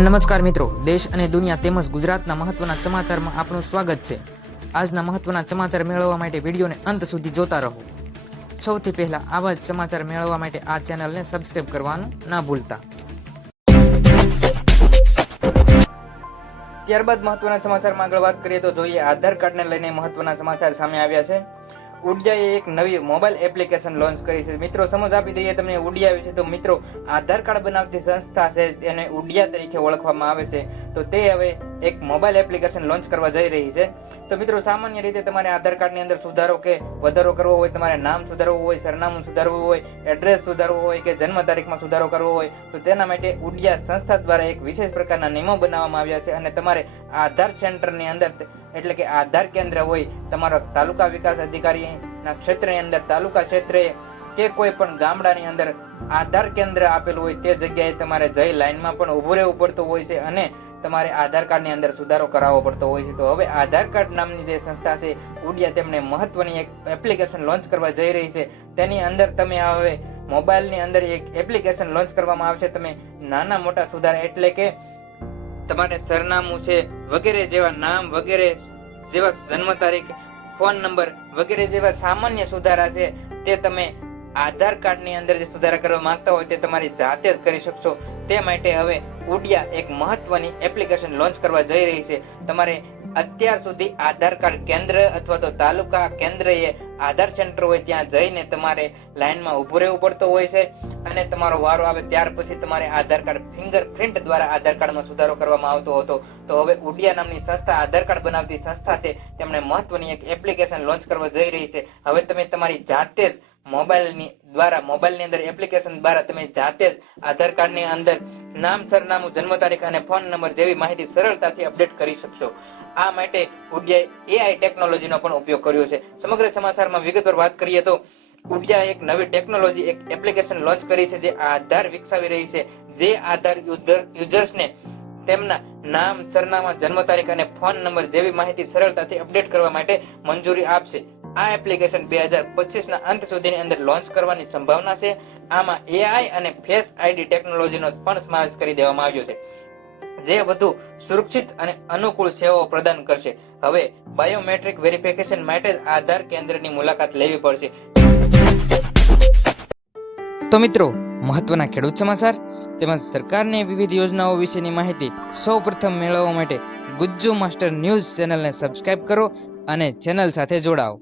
નમસ્કાર મિત્રો, દેશ અને દુનિયા તેમજ ગુજરાતના મહત્વના સમાચારમાં આપનું સ્વાગત છે। આજના મહત્વના સમાચાર મેળવવા માટે વિડીયોને અંત સુધી જોતા રહો। સૌથી પહેલા આવા જ સમાચાર મેળવવા માટે આ ચેનલને સબસ્ક્રાઇબ કરવાનું ના ભૂલતા। ત્યારબાદ મહત્વના સમાચારમાં આગળ વાત કરીએ તો જોઈએ આધાર કાર્ડને લઈને મહત્વના સમાચાર સામે આવ્યા છે। ઉડિયાએ એક નવી મોબાઈલ એપ્લિકેશન લોન્ચ કરી છે। મિત્રો સમજ આપી દઈએ તમને ઉડિયા વિશે। તો મિત્રો આધાર કાર્ડ બનાવતી સંસ્થા છે તેને ઉડિયા તરીકે ઓળખવામાં આવે છે। તો તે હવે એક મોબાઈલ એપ્લિકેશન લોન્ચ કરવા જઈ રહી છે। તો મિત્રો સામાન્ય રીતે તમારે આધાર કાર્ડની અંદર સુધારો કે વધારો કરવો હોય, તમારે નામ સુધારવું હોય, સરનામું સુધારવું હોય, એડ્રેસ સુધારવું હોય કે જન્મ તારીખમાં સુધારો કરવો હોય તો તેના માટે ઉડિયા સંસ્થા દ્વારા એક વિશેષ પ્રકારના નિયમો બનાવવામાં આવ્યા છે અને તમારે આધાર સેન્ટરની અંદર એટલે કે આધાર કેન્દ્ર હોય, તમારો તાલુકા વિકાસ અધિકારીના ક્ષેત્રની અંદર, તાલુકા ક્ષેત્રે કે કોઈ પણ ગામડાની અંદર આધાર કેન્દ્ર આપેલું હોય તે જગ્યાએ તમારે જઈ લાઈનમાં પણ ઊભું રહેવું પડતું હોય છે અને તમારે આધાર કાર્ડની અંદર સુધારો કરાવવો પડતો હોય છે। તો હવે આધાર કાર્ડ નામની જે સંસ્થા છે ઉડિયા તેમને મહત્વની એક એપ્લિકેશન લોન્ચ કરવા જઈ રહી છે। તેની અંદર તમે હવે મોબાઈલની અંદર એક એપ્લિકેશન લોન્ચ કરવામાં આવશે। તમે નાના મોટા સુધારા એટલે કે તમારે સરનામું છે વગેરે જેવા નામ વગેરે જેવા જન્મ તારીખ, ફોન નંબર વગેરે જેવા સામાન્ય સુધારા છે તે તમે આધાર કાર્ડની અંદર જે સુધારા કરવા માંગતા હોય તે તમારી જાતે જ કરી શકશો। તે માટે હવે ઉડિયા એક મહત્વની એપ્લિકેશન લોન્ચ કરવા જઈ રહી છે। તમારે અત્યાર સુધી આધાર કાર્ડ કેન્દ્ર અથવા તો તાલુકા કેન્દ્રએ આધાર સેન્ટર હોય ત્યાં જઈને તમારે લાઈનમાં ઊભું રહેવું પડતું હોય છે અને તમારો વારો આવે ત્યાર પછી તમારે આધાર કાર્ડ ફિંગરપ્રિન્ટ દ્વારા આધાર કાર્ડમાં સુધારો કરવામાં આવતો હતો। તો હવે ઉડિયા નામની સંસ્થા આધાર કાર્ડ બનાવતી સંસ્થા છે તેમણે મહત્વની એક એપ્લિકેશન લોન્ચ કરવા જઈ રહી છે। હવે તમે તમારી જાતે જ મોબાઈલની અંદર એપ્લિકેશન દ્વારા તમે જાતે જ આધાર કાર્ડની અંદર નામ, સરનામું, જન્મ તારીખ અને ફોન નંબર જેવી માહિતી સરળતાથી અપડેટ કરી શકશો। આ માટે ઉડિયાએ AI ટેકનોલોજીનો પણ ઉપયોગ કર્યો છે। સમગ્ર સમાચારમાં વિગતવાર વાત કરીએ તો ઉડિયા એક નવી ટેકનોલોજી એક એપ્લિકેશન લોન્ચ કરી છે જે આધાર વિકસાવી રહી છે, જે આધાર યુઝર્સને તેમના નામ, સરનામા, જન્મ તારીખ અને ફોન નંબર જેવી માહિતી સરળતાથી અપડેટ કરવા માટે મંજૂરી આપશે। આ એપ્લિકેશન 2025ના અંત સુધીની અંદર લોન્ચ કરવાની સંભાવના છે। આમાં AI અને ફેસ ID ટેકનોલોજીનો પણ સમાવેશ કરી દેવામાં આવ્યો છે જે વધુ સુરક્ષિત અને અનુકૂળ સેવાઓ પ્રદાન કરશે। હવે બાયોમેટ્રિક વેરિફિકેશન માટે આધાર કેન્દ્રની મુલાકાત લેવી પડશે। તો મિત્રો મહત્વના ખેડૂત સમાચાર તેમજ સરકારની વિવિધ યોજનાઓ વિશેની માહિતી સૌપ્રથમ મેળવવા માટે ગુજ્જુ માસ્ટર ન્યૂઝ ચેનલને સબસ્ક્રાઇબ કરો અને ચેનલ સાથે જોડાઓ।